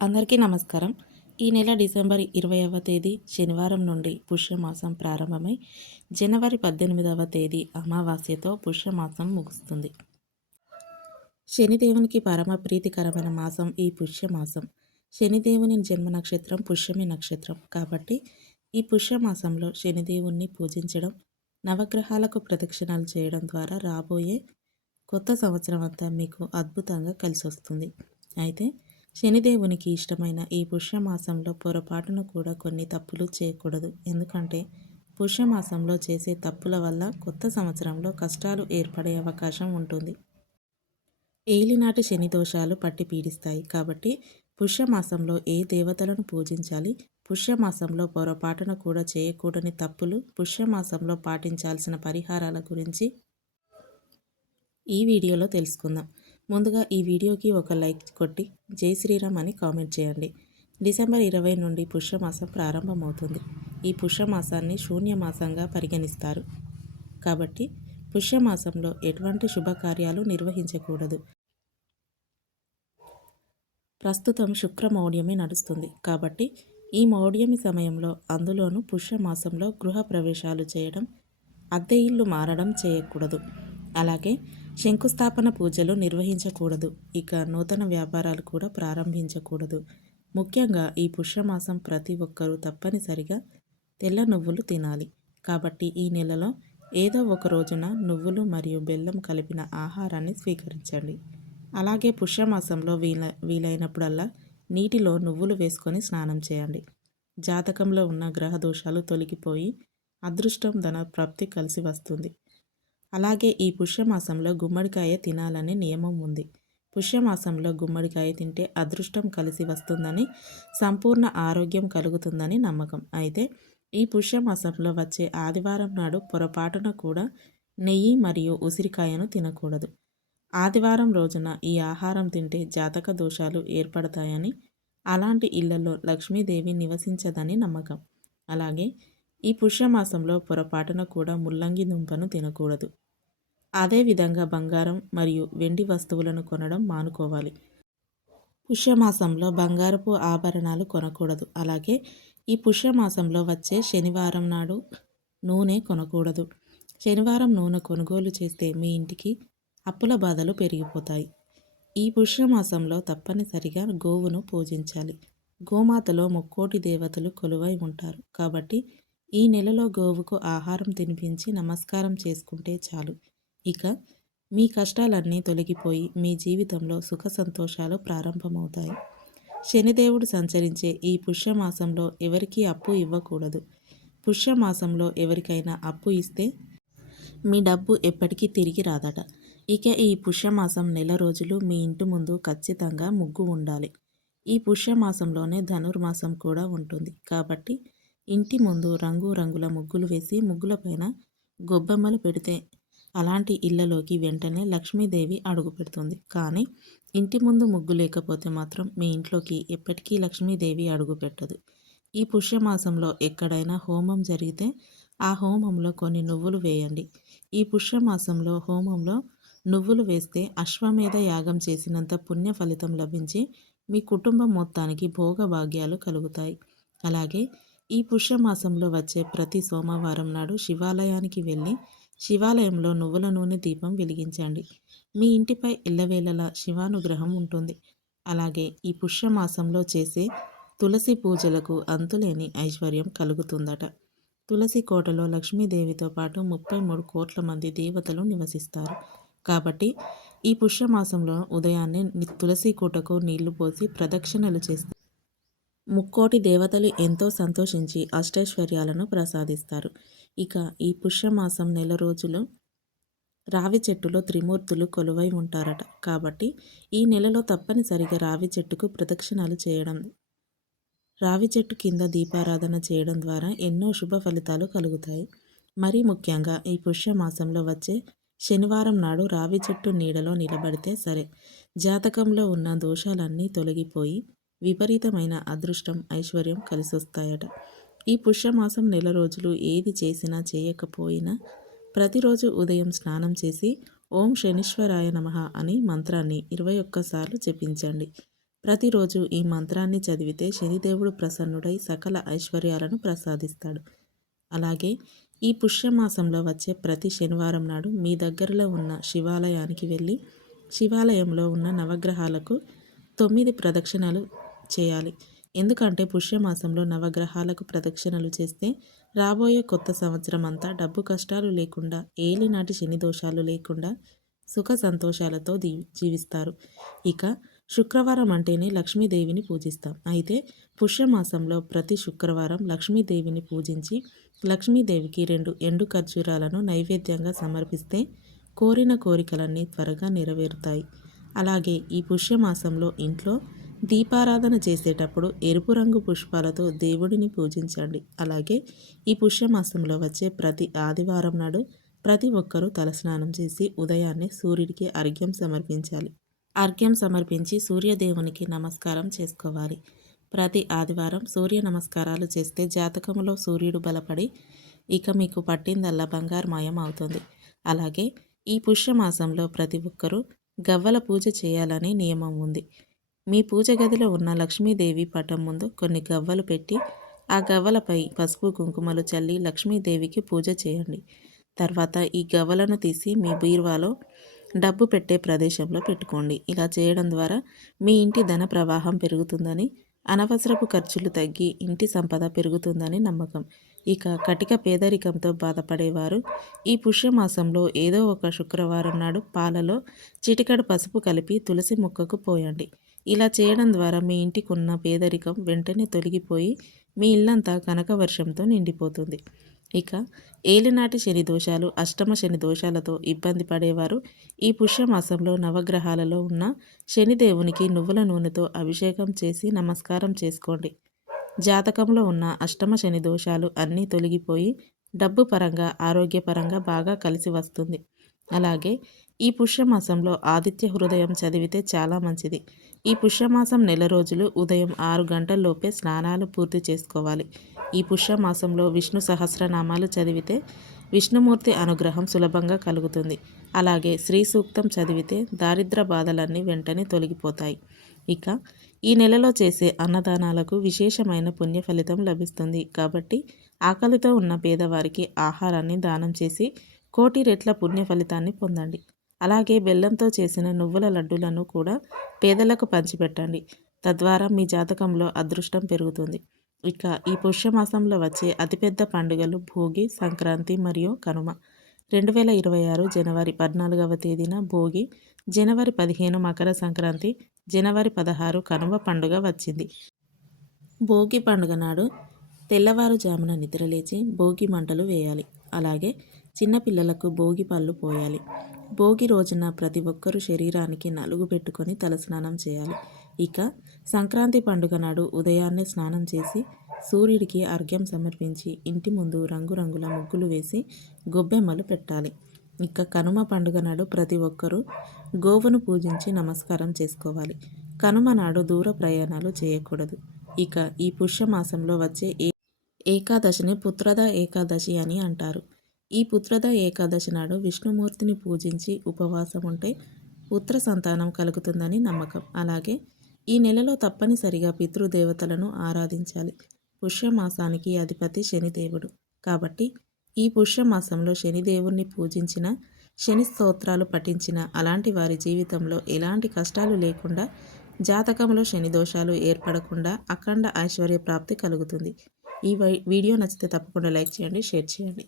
అందరికీ నమస్కారం. ఈ నెల డిసెంబర్ 20వ తేదీ శనివారం నుండి పుష్యమాసం ప్రారంభమై జనవరి 18వ తేదీ అమావాస్యతో పుష్యమాసం ముగుస్తుంది. శనిదేవునికి పరమ ప్రీతికరమైన మాసం ఈ పుష్యమాసం. శనిదేవుని జన్మ నక్షత్రం పుష్యమి నక్షత్రం కాబట్టి ఈ పుష్యమాసంలో శనిదేవుణ్ణి పూజించడం, నవగ్రహాలకు ప్రదక్షిణాలు చేయడం ద్వారా రాబోయే కొత్త సంవత్సరం అంతా మీకు అద్భుతంగా కలిసొస్తుంది. అయితే శనిదేవునికి ఇష్టమైన ఈ పుష్యమాసంలో పొరపాటున కూడా కొన్ని తప్పులు చేయకూడదు. ఎందుకంటే పుష్యమాసంలో చేసే తప్పుల వల్ల కొత్త సంవత్సరంలో కష్టాలు ఏర్పడే అవకాశం ఉంటుంది. ఏలినాటి శని దోషాలు పట్టి పీడిస్తాయి కాబట్టి పుష్యమాసంలో ఏ దేవతలను పూజించాలి, పుష్యమాసంలో పొరపాటున కూడా చేయకూడని తప్పులు, పుష్యమాసంలో పాటించాల్సిన పరిహారాల గురించి ఈ వీడియోలో తెలుసుకుందాం. ముందుగా ఈ వీడియోకి ఒక లైక్ కొట్టి జై శ్రీరామ్ అని కామెంట్ చేయండి. డిసెంబర్ 20 నుండి పుష్యమాసం ప్రారంభమవుతుంది. ఈ పుష్యమాసాన్ని శూన్యమాసంగా పరిగణిస్తారు కాబట్టి పుష్యమాసంలో ఎటువంటి శుభకార్యాలు నిర్వహించకూడదు. ప్రస్తుతం శుక్రమౌఢ్యమి నడుస్తుంది కాబట్టి ఈ మౌఢ్యమి సమయంలో, అందులోనూ పుష్యమాసంలో గృహ ప్రవేశాలు చేయడం, అద్దె ఇల్లు మారడం చేయకూడదు. అలాగే శంకుస్థాపన పూజలు నిర్వహించకూడదు. ఇక నూతన వ్యాపారాలు కూడా ప్రారంభించకూడదు. ముఖ్యంగా ఈ పుష్యమాసం ప్రతి ఒక్కరూ తప్పనిసరిగా తెల్ల నువ్వులు తినాలి. కాబట్టి ఈ నెలలో ఏదో ఒక రోజున నువ్వులు మరియు బెల్లం కలిపిన ఆహారాన్ని స్వీకరించండి. అలాగే పుష్యమాసంలో వీలైనప్పుడల్లా నీటిలో నువ్వులు వేసుకొని స్నానం చేయండి. జాతకంలో ఉన్న గ్రహ దోషాలు తొలగిపోయి అదృష్టం, ధన ప్రాప్తి కలిసి వస్తుంది. అలాగే ఈ పుష్యమాసంలో గుమ్మడికాయ తినాలనే నియమం ఉంది. పుష్యమాసంలో గుమ్మడికాయ తింటే అదృష్టం కలిసి వస్తుందని, సంపూర్ణ ఆరోగ్యం కలుగుతుందని నమ్మకం. అయితే ఈ పుష్యమాసంలో వచ్చే ఆదివారం నాడు పొరపాటున కూడా నెయ్యి మరియు ఉసిరికాయను తినకూడదు. ఆదివారం రోజున ఈ ఆహారం తింటే జాతక దోషాలు ఏర్పడతాయని, అలాంటి ఇళ్లలో లక్ష్మీదేవి నివసించదని నమ్మకం. అలాగే ఈ పుష్యమాసంలో పొరపాటున కూడా ముల్లంగి దుంపను తినకూడదు. అదేవిధంగా బంగారం మరియు వెండి వస్తువులను కొనడం మానుకోవాలి. పుష్యమాసంలో బంగారపు ఆభరణాలు కొనకూడదు. అలాగే ఈ పుష్యమాసంలో వచ్చే శనివారం నాడు నూనె కొనకూడదు. శనివారం నూనె కొనుగోలు చేస్తే మీ ఇంటికి అప్పుల బాధలు పెరిగిపోతాయి. ఈ పుష్యమాసంలో తప్పనిసరిగా గోవును పూజించాలి. గోమాతలో ముక్కోటి దేవతలు కొలువై ఉంటారు కాబట్టి ఈ నెలలో గోవుకు ఆహారం తినిపించి నమస్కారం చేసుకుంటే చాలు. ఇక మీ కష్టాలన్నీ తొలగిపోయి మీ జీవితంలో సుఖ సంతోషాలు ప్రారంభమవుతాయి. శనిదేవుడు సంచరించే ఈ పుష్యమాసంలో ఎవరికీ అప్పు ఇవ్వకూడదు. పుష్యమాసంలో ఎవరికైనా అప్పు ఇస్తే మీ డబ్బు ఎప్పటికీ తిరిగి రాదట. ఇక ఈ పుష్యమాసం నెల రోజులు మీ ఇంటి ముందు ఖచ్చితంగా ముగ్గు ఉండాలి. ఈ పుష్యమాసంలోనే ధనుర్మాసం కూడా ఉంటుంది కాబట్టి ఇంటి ముందు రంగురంగుల ముగ్గులు వేసి ముగ్గులపైన గొబ్బెమ్మలు పెడితే అలాంటి ఇళ్లలోకి వెంటనే లక్ష్మీదేవి అడుగు పెడుతుంది. కానీ ఇంటి ముందు ముగ్గు లేకపోతే మాత్రం మీ ఇంట్లోకి ఎప్పటికీ లక్ష్మీదేవి అడుగు పెట్టదు. ఈ పుష్యమాసంలో ఎక్కడైనా హోమం జరిగితే ఆ హోమంలో కొన్ని నువ్వులు వేయండి. ఈ పుష్యమాసంలో హోమంలో నువ్వులు వేస్తే అశ్వమేధ యాగం చేసినంత పుణ్య ఫలితం లభించి మీ కుటుంబం మొత్తానికి భోగభాగ్యాలు కలుగుతాయి. అలాగే ఈ పుష్యమాసంలో వచ్చే ప్రతి సోమవారం నాడు శివాలయానికి వెళ్ళి శివాలయంలో నువ్వుల నూనె దీపం వెలిగించండి. మీ ఇంటిపై ఎల్లవేళలా శివానుగ్రహం ఉంటుంది. అలాగే ఈ పుష్యమాసంలో చేసే తులసి పూజలకు అంతులేని ఐశ్వర్యం కలుగుతుందట. తులసి కోటలో లక్ష్మీదేవితో పాటు 33 కోట్ల మంది దేవతలు నివసిస్తారు. కాబట్టి ఈ పుష్యమాసంలో ఉదయాన్నే తులసి కోటకు నీళ్లు పోసి ప్రదక్షిణలు చేస్తారు. ముక్కోటి దేవతలు ఎంతో సంతోషించి అష్టైశ్వర్యాలను ప్రసాదిస్తారు. ఇక ఈ పుష్యమాసం నెల రోజులు రావి చెట్టులో త్రిమూర్తులు కొలువై ఉంటారట. కాబట్టి ఈ నెలలో తప్పనిసరిగా రావి చెట్టుకు ప్రదక్షిణాలు చేయడం, రావి చెట్టు కింద దీపారాధన చేయడం ద్వారా ఎన్నో శుభ ఫలితాలు కలుగుతాయి. మరీ ముఖ్యంగా ఈ పుష్యమాసంలో వచ్చే శనివారం నాడు రావి చెట్టు నీడలో నిలబడితే సరే, జాతకంలో ఉన్న దోషాలన్నీ తొలగిపోయి విపరీతమైన అదృష్టం, ఐశ్వర్యం కలిసొస్తాయట. ఈ పుష్యమాసం నెల రోజులు ఏది చేసినా చేయకపోయినా ప్రతిరోజు ఉదయం స్నానం చేసి ఓం శనీశ్వరాయ నమః అని మంత్రాన్ని 21 సార్లు జపించండి. ప్రతిరోజు ఈ మంత్రాన్ని చదివితే శనిదేవుడు ప్రసన్నుడై సకల ఐశ్వర్యాలను ప్రసాదిస్తాడు. అలాగే ఈ పుష్యమాసంలో వచ్చే ప్రతి శనివారం నాడు మీ దగ్గరలో ఉన్న శివాలయానికి వెళ్ళి శివాలయంలో ఉన్న నవగ్రహాలకు 9 ప్రదక్షిణలు చేయాలి. ఎందుకంటే పుష్యమాసంలో నవగ్రహాలకు ప్రదక్షిణలు చేస్తే రాబోయే కొత్త సంవత్సరం అంతా డబ్బు కష్టాలు లేకుండా, ఏలినాటి శని దోషాలు లేకుండా సుఖ సంతోషాలతో జీవిస్తారు. ఇక శుక్రవారం అంటేనే లక్ష్మీదేవిని పూజిస్తాం. అయితే పుష్యమాసంలో ప్రతి శుక్రవారం లక్ష్మీదేవిని పూజించి లక్ష్మీదేవికి 2 ఎండు ఖర్జూరాలను నైవేద్యంగా సమర్పిస్తే కోరిన కోరికలన్నీ త్వరగా నెరవేరుతాయి. అలాగే ఈ పుష్యమాసంలో ఇంట్లో దీపారాధన చేసేటప్పుడు ఎరుపు రంగు పుష్పాలతో దేవుడిని పూజించండి. అలాగే ఈ పుష్యమాసంలో వచ్చే ప్రతి ఆదివారం నాడు ప్రతి ఒక్కరూ తలస్నానం చేసి ఉదయాన్నే సూర్యుడికి అర్ఘ్యం సమర్పించాలి. అర్ఘ్యం సమర్పించి సూర్యదేవునికి నమస్కారం చేసుకోవాలి. ప్రతి ఆదివారం సూర్య నమస్కారాలు చేస్తే జాతకంలో సూర్యుడు బలపడి ఇక మీకు పట్టిందల్లా బంగారుమయం అవుతుంది. అలాగే ఈ పుష్యమాసంలో ప్రతి ఒక్కరూ గవ్వల పూజ చేయాలని నియమం ఉంది. మీ పూజ గదిలో ఉన్న లక్ష్మీదేవి పటం ముందు కొన్ని గవ్వలు పెట్టి ఆ గవ్వలపై పసుపు కుంకుమలు చల్లి లక్ష్మీదేవికి పూజ చేయండి. తర్వాత ఈ గవ్వలను తీసి మీ బీరువాలో డబ్బు పెట్టే ప్రదేశంలో పెట్టుకోండి. ఇలా చేయడం ద్వారా మీ ఇంటి ధన ప్రవాహం పెరుగుతుందని, అనవసరపు ఖర్చులు తగ్గి ఇంటి సంపద పెరుగుతుందని నమ్మకం. ఇక కటిక పేదరికంతో బాధపడేవారు ఈ పుష్యమాసంలో ఏదో ఒక శుక్రవారం నాడు పాలలో చిటికెడు పసుపు కలిపి తులసి మొక్కకు పోయండి. ఇలా చేయడం ద్వారా మీ ఇంటికున్న పేదరికం వెంటనే తొలగిపోయి మీ ఇల్లంతా కనక వర్షంతో నిండిపోతుంది. ఇక ఏలినాటి శని దోషాలు, అష్టమ శని దోషాలతో ఇబ్బంది పడేవారు ఈ పుష్యమాసంలో నవగ్రహాలలో ఉన్న శనిదేవునికి నువ్వుల నూనెతో అభిషేకం చేసి నమస్కారం చేసుకోండి. జాతకంలో ఉన్న అష్టమ శని దోషాలు అన్నీ తొలగిపోయి డబ్బు పరంగా, ఆరోగ్యపరంగా బాగా కలిసి వస్తుంది. అలాగే ఈ పుష్యమాసంలో ఆదిత్య హృదయం చదివితే చాలా మంచిది. ఈ పుష్యమాసం నెల రోజులు ఉదయం 6 గంటల్లోపే స్నానాలు పూర్తి చేసుకోవాలి. ఈ పుష్యమాసంలో విష్ణు సహస్రనామాలు చదివితే విష్ణుమూర్తి అనుగ్రహం సులభంగా కలుగుతుంది. అలాగే శ్రీ సూక్తం చదివితే దారిద్ర బాధలన్నీ వెంటనే తొలగిపోతాయి. ఇక ఈ నెలలో చేసే అన్నదానాలకు విశేషమైన పుణ్య ఫలితం లభిస్తుంది. కాబట్టి ఆకలితో ఉన్న పేదవారికి ఆహారాన్ని దానం చేసి 1,000,000 రెట్ల పుణ్య ఫలితాన్ని పొందండి. అలాగే బెల్లంతో చేసిన నువ్వుల లడ్డూలను కూడా పేదలకు పంచిపెట్టండి. తద్వారా మీ జాతకంలో అదృష్టం పెరుగుతుంది. ఇక ఈ పుష్యమాసంలో వచ్చే అతిపెద్ద పండుగలు భోగి, సంక్రాంతి మరియు కనుమ. 2026 జనవరి 14వ తేదీన భోగి, జనవరి 15 మకర సంక్రాంతి, జనవరి 16 కనుమ పండుగ వచ్చింది. భోగి పండుగ నాడు తెల్లవారుజామున నిద్రలేచి భోగి మంటలు వేయాలి. అలాగే చిన్నపిల్లలకు భోగి పళ్ళు పోయాలి. భోగి రోజున ప్రతి ఒక్కరూ శరీరానికి నలుగు పెట్టుకొని తలస్నానం చేయాలి. ఇక సంక్రాంతి పండుగ నాడు ఉదయాన్నే స్నానం చేసి సూర్యుడికి అర్ఘ్యం సమర్పించి ఇంటి ముందు రంగురంగుల ముగ్గులు వేసి గొబ్బెమ్మలు పెట్టాలి. ఇక కనుమ పండుగ నాడు ప్రతి ఒక్కరూ గోవును పూజించి నమస్కారం చేసుకోవాలి. కనుమ నాడు దూర ప్రయాణాలు చేయకూడదు. ఇక ఈ పుష్యమాసంలో వచ్చే ఏకాదశిని పుత్రద ఏకాదశి అని అంటారు. ఈ పుత్రద ఏకాదశి నాడు విష్ణుమూర్తిని పూజించి ఉపవాసం ఉంటే పుత్ర సంతానం కలుగుతుందని నమ్మకం. అలాగే ఈ నెలలో తప్పనిసరిగా పితృదేవతలను ఆరాధించాలి. పుష్యమాసానికి అధిపతి శనిదేవుడు కాబట్టి ఈ పుష్యమాసంలో శనిదేవుణ్ణి పూజించిన, శని స్తోత్రాలు పఠించిన అలాంటి వారి జీవితంలో ఎలాంటి కష్టాలు లేకుండా, జాతకంలో శని దోషాలు ఏర్పడకుండా అఖండ ఐశ్వర్య ప్రాప్తి కలుగుతుంది. ఈ వీడియో నచ్చితే తప్పకుండా లైక్ చేయండి, షేర్ చేయండి.